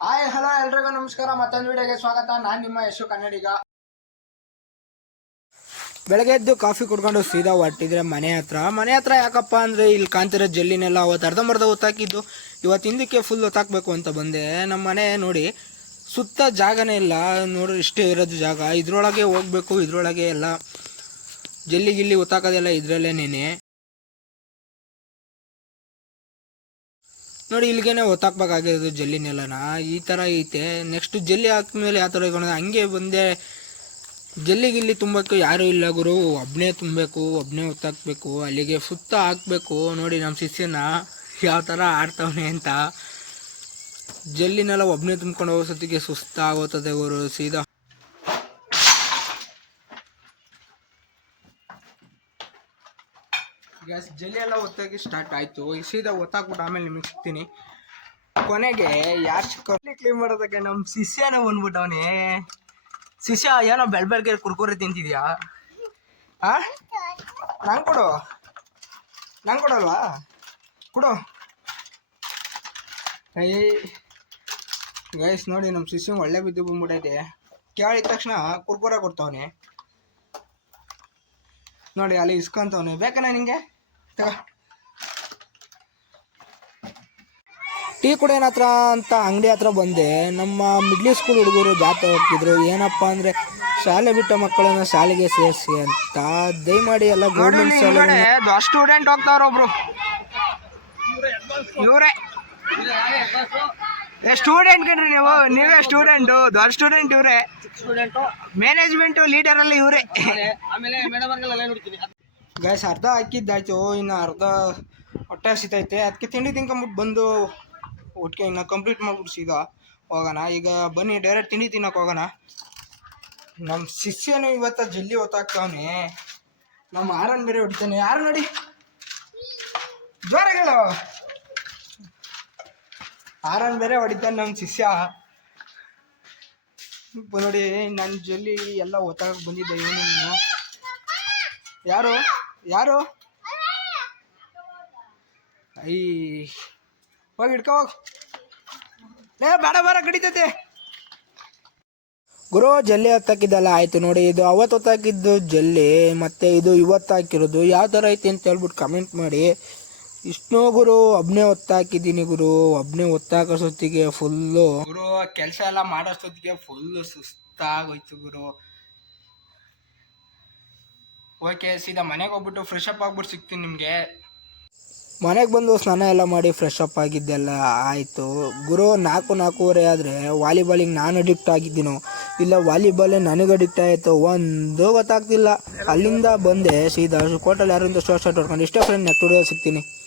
Hi, hello ಎಲ್ರಿಗೂ ನಮಸ್ಕಾರ. ಮತ್ತೊಂದು ವಿಡಿಯೋಗೆ ಸ್ವಾಗತ. ನಾನು ನಿಮ್ಮ ಯಶು ಕನ್ನಡಿಗ. ಬೆಳಗ್ಗೆ ಎದ್ದು ಕಾಫಿ ಕುಡ್ಕೊಂಡು ಸೀದಾ ಹೊಟ್ಟಿದ್ರೆ ಮನೆ ಹತ್ರ. ಮನೆ ಹತ್ರ ಯಾಕಪ್ಪ ಅಂದ್ರೆ ಇಲ್ಲಿ ಕಾಣ್ತಿರೋ ಜಲ್ಲಿನೆಲ್ಲ ಅವತ್ತು ಅರ್ಧಂಬರ್ಧ ಹೊತ್ತಾಕಿದ್ದು. ಇವತ್ತು ಹಿಂದಕ್ಕೆ ಫುಲ್ ಹೊತ್ತಾಕ್ಬೇಕು ಅಂತ ಬಂದೆ. ನಮ್ಮ ಮನೆ ನೋಡಿ, ಸುತ್ತ ಜಾಗನೇ ಇಲ್ಲ. ನೋಡ್ರಿ, ಇಷ್ಟೇ ಇರೋದು ಜಾಗ. ಇದ್ರೊಳಗೆ ಹೋಗ್ಬೇಕು, ಇದ್ರೊಳಗೆ ಎಲ್ಲ ಜಲ್ಲಿ ಗಿಲ್ಲಿ ಹೊತ್ತಾಕೋದೆಲ್ಲ ಇದರಲ್ಲೇ ನೆನೆ ನೋಡಿ, ಇಲ್ಲಿಗೇನೆ ಒತ್ತಾಕ್ಬೇಕಾಗಿರೋದು ಜಲ್ಲಿನೆಲ್ಲನ ಈ ಥರ ಐತೆ. ನೆಕ್ಸ್ಟ್ ಜಲ್ಲಿ ಹಾಕಿದ್ಮೇಲೆ ಯಾವ ಥರ ಹಂಗೆ ಬಂದೆ. ಜಲ್ಲಿಗಿಲ್ಲಿ ತುಂಬಕ್ಕೆ ಯಾರೂ ಇಲ್ಲ ಗುರು. ಒಬ್ಬನೇ ತುಂಬಬೇಕು ಒಬ್ಬನೇ ಒತ್ತಾಕ್ಬೇಕು, ಅಲ್ಲಿಗೆ ಸುತ್ತ ಹಾಕಬೇಕು. ನೋಡಿ, ನಮ್ಮ ಶಿಷ್ಯನ ಯಾವ ಥರ ಆಡ್ತವನೆ ಅಂತ. ಜಲ್ಲಿನೆಲ್ಲ ಒಬ್ಬನೇ ತುಂಬ್ಕೊಂಡು ಹೋಗೋ ಸತಿಗೆ ಸುಸ್ತಾಗೋತದೆ ಗುರು, ಸೀದಾ ಗ್ಯಾಸ್ ಜಲ್ಲಿ ಎಲ್ಲ ಒತ್ತಾಗಿ ಸ್ಟಾರ್ಟ್ ಆಯಿತು. ಈಗ ಸೀದಾ ಒತ್ತಾಕ್ಬಿಟ್ಟು ಆಮೇಲೆ ನಿಮಗೆ ಸಿಗ್ತೀನಿ. ಕೊನೆಗೆ ಯಾರು ಸಿಕ್ಕಲ್ಲಿ ಕ್ಲೀನ್ ಮಾಡೋದಕ್ಕೆ ನಮ್ಮ ಶಿಷ್ಯನೇ ಬಂದ್ಬಿಟ್ಟವನೇ ಶಿಷ್ಯ, ಏನೋ ಬೆಳ್ ಬೆಳಗ್ಗೆ ಕುರ್ಕುರೆ ತಿಂತಿದ್ಯಾ? ಆ? ನಂಗೆ ಕೊಡು. ನಂಗೆ ಕೊಡಲ್ವಾ? ಕೊಡು. ಅಯ್ಯ ಗೈಸ್ ನೋಡಿ ನಮ್ಮ ಶಿಷ್ಯ ಒಳ್ಳೆ ಬಿದ್ದು ಬಂದ್ಬಿಟ್ಟೈತೆ. ಕೇಳಿದ ತಕ್ಷಣ ಕುರ್ಕುರೆ ಕೊಡ್ತಾವನೆ. ನೋಡಿ, ಅಲ್ಲಿ ಇಸ್ಕೊಂತವನೆ. ಬೇಕನ ನಿಂಗೆ? ಟೀ ಕುಡಿಯೋನ ಹತ್ರ ಅಂತ ಅಂಗಡಿ ಹತ್ರ ಬಂದೆ. ನಮ್ಮ ಮಿಡ್ಲ್ ಸ್ಕೂಲ್ ಹುಡುಗರು ಜಾತ್ರೆ ಹೋಗ್ತಿದ್ರು. ಏನಪ್ಪ ಅಂದ್ರೆ ಶಾಲೆ ಬಿಟ್ಟ ಮಕ್ಕಳನ್ನ ಶಾಲೆಗೆ ಸೇರಿಸಿ ಅಂತ. ದಯಮಾಡಿ ಎಲ್ಲ ಗೌರ್ಮೆಂಟ್ ಶಾಲೆ ಸ್ಟೂಡೆಂಟ್ ಹೋಗ್ತಾವ್ರ ಒಬ್ರು. ಇವರೇ. ಏ ಸ್ಟೂಡೆಂಟ್ ಕಣ್ರಿ ನೀವು. ನೀವೇ ಸ್ಟೂಡೆಂಟು ದೊಡ್ಡ ಸ್ಟೂಡೆಂಟ್ ಇವರೇ. ಮ್ಯಾನೇಜ್ಮೆಂಟು ಲೀಡರಲ್ಲಿ ಇವರೇ. ಗ್ಯಾಸ್ ಅರ್ಧ ಹಾಕಿದ್ದಾಯ್ತು, ಇನ್ನು ಅರ್ಧ ಹೊಟ್ಟೆ ಹಸಿತೈತೆ. ಅದಕ್ಕೆ ತಿಂಡಿ ತಿನ್ಕೊಂಬಿಟ್ಟು ಬಂದು ಒಟ್ಟಿಗೆ ಇನ್ನು ಕಂಪ್ಲೀಟ್ ಮಾಡ್ಬಿಟ್ಟು ಸೀದಾ ಹೋಗೋಣ. ಈಗ ಬನ್ನಿ ಡೈರೆಕ್ಟ್ ತಿಂಡಿ ತಿನ್ನೋಕೆ ಹೋಗೋಣ. ನಮ್ಮ ಶಿಷ್ಯನು ಇವತ್ತು ಜಲ್ಲಿ ಹೊತ್ತಾಗ್ತಾವನೆ ನಮ್ಮ ಆರನ್ ಬೇರೆ ಹೊಡಿತಾನೆ. ಯಾರು ನೋಡಿ? ಜ್ವರಗಳು ಆರನ್ ಬೇರೆ ಹೊಡಿತಾನೆ ನಮ್ಮ ಶಿಷ್ಯ. ನೋಡಿ ನನ್ನ ಜಲ್ಲಿ ಎಲ್ಲ ಒತ್ತಾಗಕ್ಕೆ ಬಂದಿದ್ದೆ ಇವನು. ಯಾರು? ಯಾರು? ಐ ಹೋಗಿ ಹಿಡ್ಕೊ ಹೋಗ್. ಲೇ ಬೇಡ ಬೇಡ ಕಡಿತೈತೆ. ಗುರು ಜಲ್ಲಿ ಹೊತ್ತಾಕಿದ್ದಲ್ಲ ಆಯ್ತು ನೋಡಿ ಇದು ಅವತ್ತು ಹೊತ್ತಾಕಿದ್ದು ಜಲ್ಲಿ ಮತ್ತೆ ಇದು ಇವತ್ತು ಹಾಕಿರೋದು ಯಾವ ಥರ ಐತಿ ಅಂತ ಹೇಳ್ಬಿಟ್ಟು ಕಮೆಂಟ್ ಮಾಡಿ. ಇಷ್ಟು ಗುರು ಒಬ್ಬನೇ ಹೊತ್ತಾಕಿದ್ದೀನಿ ಗುರು ಒಬ್ಬನೇ ಹೊತ್ತಾಕೋ ಸೊತ್ತಿಗೆ ಫುಲ್ಲು ಗುರು ಕೆಲಸ ಎಲ್ಲ ಮಾಡೋಷ್ಟೊತ್ತಿಗೆ ಫುಲ್ಲು ಸುಸ್ತಾಗೋಯ್ತು ಗುರು. ಓಕೆ, ಸೀದಾ ಮನೆಗೆ ಹೋಗ್ಬಿಟ್ಟು ಫ್ರೆಶ್ ಅಪ್ ಆಗ್ಬಿಟ್ಟು ಸಿಗ್ತೀನಿ ನಿಮಗೆ. ಮನೆಗೆ ಬಂದು ಸ್ನಾನ ಎಲ್ಲ ಮಾಡಿ ಫ್ರೆಶ್ ಅಪ್ ಆಗಿದ್ದೆಲ್ಲ ಆಯಿತು. ಗುರು, ನಾಲ್ಕು ನಾಲ್ಕೂವರೆ ಆದರೆ ವಾಲಿಬಾಲಿಗೆ ನಾನು ಅಡಿಕ್ಟ್ ಆಗಿದ್ದೀನೋ. ಇಲ್ಲ ವಾಲಿಬಾಲೇ ನನಗೆ ಅಡಿಕ್ಟ್ ಆಯಿತು. ಒಂದು ಗೊತ್ತಾಗ್ತಿಲ್ಲ. ಅಲ್ಲಿಂದ ಬಂದೆ, ಸೀದಾ ಕೋಟಲ್ಲಿ ಯಾರಿಂದ ಸ್ಟಾರ್ಟ್ ಸ್ಟಾರ್ಟ್ ಹೊಡ್ಕೊಂಡು. ಇಷ್ಟೇ ಫ್ರೆಂಡ್ ನೆಕ್ಸ್ಟ್ ಸಿಗ್ತೀನಿ.